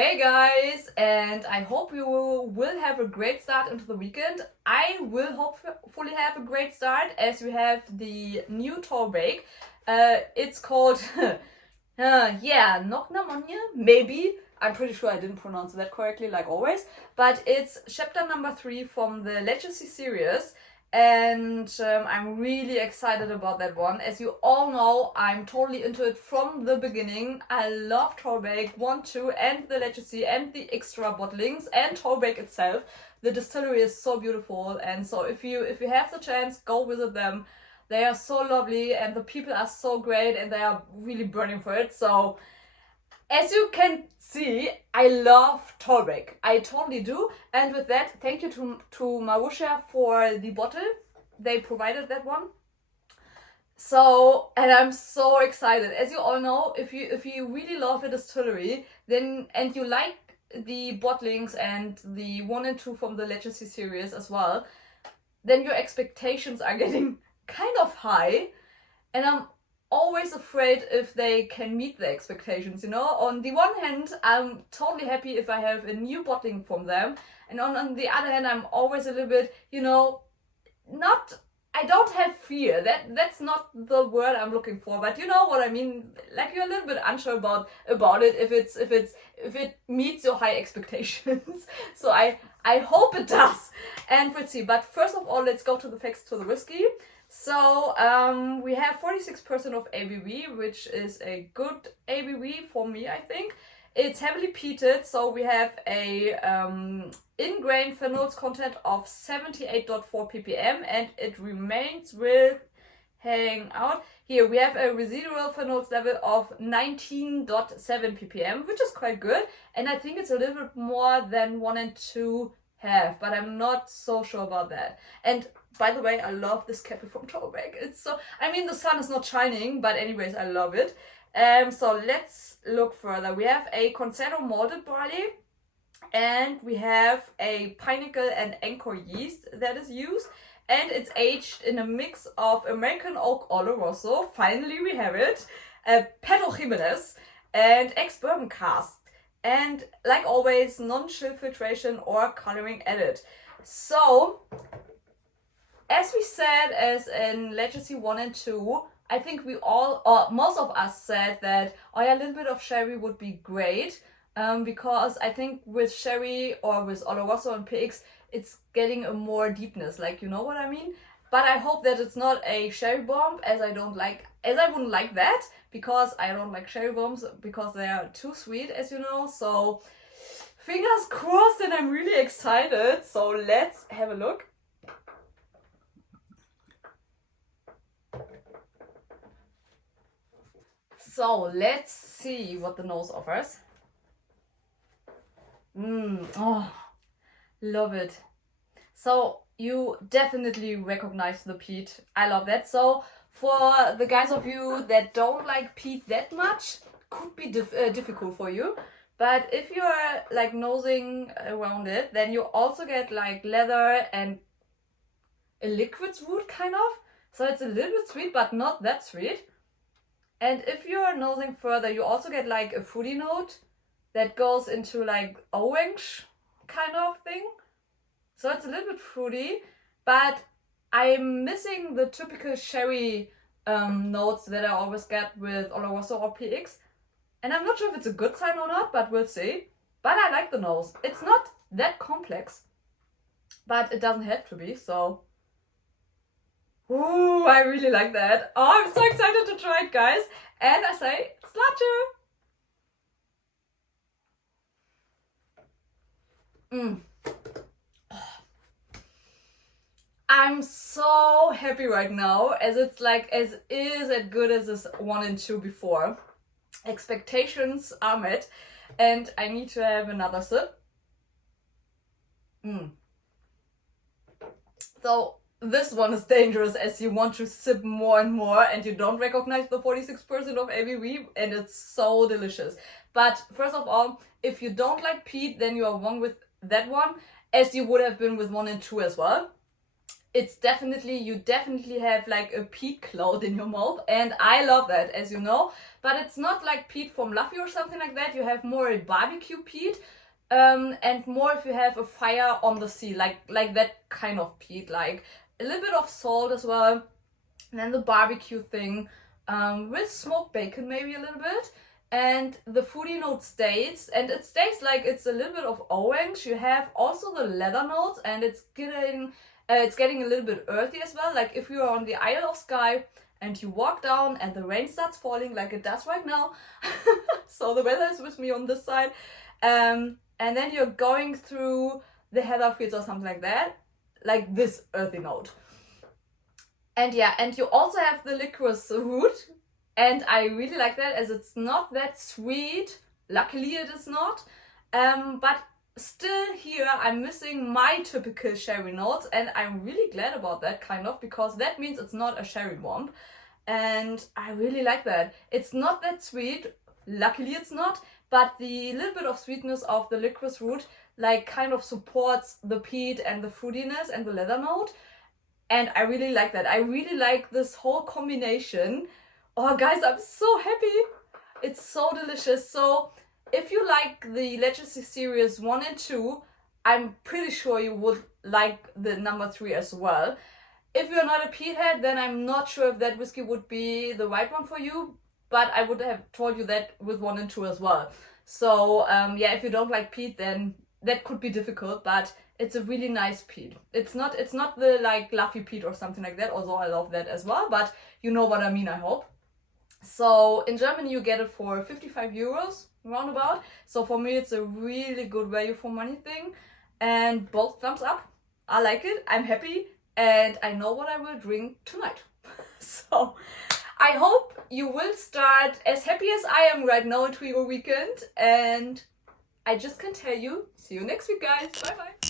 Hey guys, and I hope you will have a great start into the weekend. I will hopefully have a great start as we have the new Torabhaig. It's called, Cnoc, maybe. I'm pretty sure I didn't pronounce that correctly, like always. But it's chapter number 3 from the Legacy series. And I'm really excited about that one. As you all know, I'm totally into it from the beginning. I love Torabhaig 1, 2, and the Legacy, and the extra bottlings, and Torabhaig itself. The distillery is so beautiful, and so if you have the chance, go visit them. They are so lovely, and the people are so great, and they are really burning for it. So as you can see, I love Torabhaig. I totally do. And with that, thank you to Marussia for the bottle. They provided that one. So, and I'm so excited. As you all know, if you really love a distillery, then and you like the bottlings and the 1 and 2 from the Legacy series as well, then your expectations are getting kind of high. And I'm always afraid if they can meet the expectations, you know. On the one hand, I'm totally happy if I have a new bottling from them, and on the other hand, I'm always a little bit, you know, I don't have fear. That's not the word I'm looking for, but you know what I mean. Like, you're a little bit unsure about it if it meets your high expectations. So I hope it does, and we'll see. But first of all, let's go to the facts to the whiskey. So we have 46% of ABV, which is a good ABV for me, I think. It's heavily peated, so we have a in-grain phenols content of 78.4 ppm, and it remains with, hang out, here we have a residual phenols level of 19.7 ppm, which is quite good, and I think it's a little bit more than 1 and 2 have, but I'm not so sure about that. And by the way, I love this cap from Torabhaig. It's so, I mean, the sun is not shining, but anyways, I love it. So let's look further. We have a Concerto malted barley, and we have a Pinnacle and Anchor yeast that is used, and it's aged in a mix of American oak Oloroso. Finally, we have it. Pedro Jimenez and ex-bourbon cask. And like always, non-chill filtration or coloring added. So, as we said, as in Legacy 1 and 2, I think we all, or most of us said that, oh yeah, a little bit of sherry would be great. Because I think with sherry or with Oloroso and PX, it's getting a more deepness, like, you know what I mean? But I hope that it's not a sherry bomb, as I wouldn't like that, because I don't like sherry bombs, because they are too sweet, as you know. So fingers crossed, and I'm really excited. So let's have a look. So let's see what the nose offers. Oh, love it. So you definitely recognize the peat. I love that. So for the guys of you that don't like peat that much, could be difficult for you. But if you're like nosing around it, then you also get like leather and a liquid root kind of. So it's a little bit sweet, but not that sweet. And if you're nosing further, you also get like a fruity note that goes into like orange kind of thing. So it's a little bit fruity, but I'm missing the typical sherry notes that I always get with Oloroso or PX. And I'm not sure if it's a good sign or not, but we'll see. But I like the nose. It's not that complex, but it doesn't have to be, so. Ooh, I really like that. Oh, I'm so excited to try it, guys. And I say, Slaatje! I'm so happy right now, as it's like as good as this 1 and 2 before. Expectations are met, and I need to have another sip. So this one is dangerous, as you want to sip more and more, and you don't recognize the 46% of ABV, and it's so delicious. But first of all, if you don't like peat, then you are wrong with that one, as you would have been with 1 and 2 as well. it's definitely, you definitely have like a peat cloud in your mouth, and I love that, as you know. But it's not like peat from Luffy or something like that. You have more a barbecue peat, and more if you have a fire on the sea, like that kind of peat, like a little bit of salt as well, and then the barbecue thing, with smoked bacon maybe a little bit. And the fruity note stays, and it stays like it's a little bit of orange. You have also the leather notes, and it's getting a little bit earthy as well. Like if you are on the Isle of Skye and you walk down and the rain starts falling like it does right now, so the weather is with me on this side, and then you're going through the heather fields or something like that, like this earthy note. And yeah, and you also have the licorice root, and I really like that, as it's not that sweet. Luckily it is not, but still here I'm missing my typical sherry notes, and I'm really glad about that, kind of, because that means it's not a sherry bomb, and I really like that. It's not that sweet, luckily it's not, but the little bit of sweetness of the licorice root like kind of supports the peat and the fruitiness and the leather note, and I really like that. I really like this whole combination. Oh guys, I'm so happy. It's so delicious. So if you like the Legacy Series 1 and 2, I'm pretty sure you would like the number 3 as well. If you're not a peat head, then I'm not sure if that whiskey would be the right one for you, but I would have told you that with 1 and 2 as well. So yeah, if you don't like peat, then that could be difficult, but it's a really nice peat. It's not the like Luffy peat or something like that, although I love that as well, but you know what I mean, I hope. So in Germany you get it for 55 euros roundabout. So for me it's a really good value for money thing, and both thumbs up. I like it, I'm happy, and I know what I will drink tonight. So I hope you will start as happy as I am right now into your weekend, and I just can tell you, see you next week guys, bye bye.